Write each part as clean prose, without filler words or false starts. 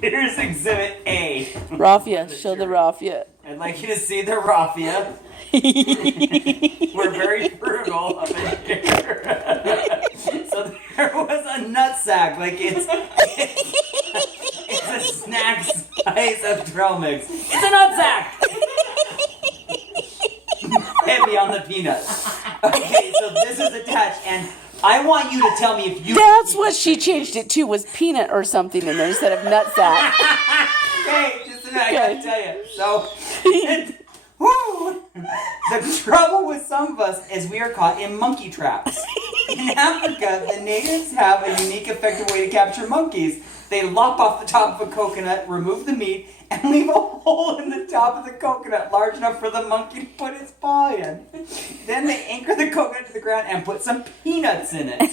Here's Exhibit A. Raffia, show the raffia. I'd like you to see the raffia. We're very frugal up in here. So there was a nutsack, like it's a snack size of trail mix. It's a nutsack! Heavy on the peanuts. Okay, so this is attached, and I want you to tell me if you... That's what she changed it to, was peanut or something in there instead of nutsack. Okay, just a minute, I gotta tell you. So, woo, the trouble with some of us is we are caught in monkey traps. In Africa, the natives have a unique, effective way to capture monkeys. They lop off the top of a coconut, remove the meat, and leave a hole in the top of the coconut large enough for the monkey to put its paw in. Then they anchor the coconut to the ground and put some peanuts in it.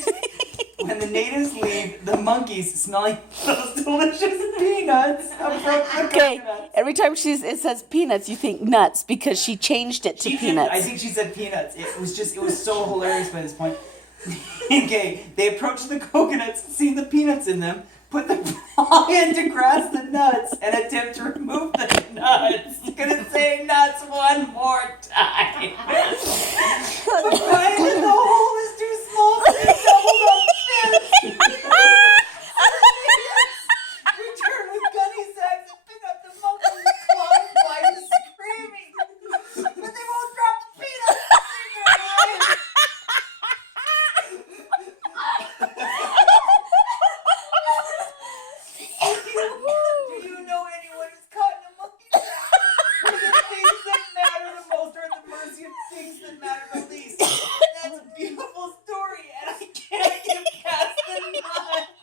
When the natives leave, the monkeys, smelling those delicious peanuts, approach the Okay, coconut. every time it says peanuts, you think nuts because she changed it to peanuts. I think she said peanuts. It was so hilarious by this point. Okay, they approach the coconuts, see the peanuts in them, put the paw in to grasp the nuts, and attempt to remove the nuts. I'm gonna say nuts one more time. But finally, the hole is too small for the doubled up fish. Return with gunny sacks and pick up the monkeys, clawing, biting, screaming. But they won't drop the peanuts. Do you know anyone who's caught in a monkey trap? Where the things that matter the most are at the mercy of things that matter the least. That's a beautiful story, and I can't get past the nuts.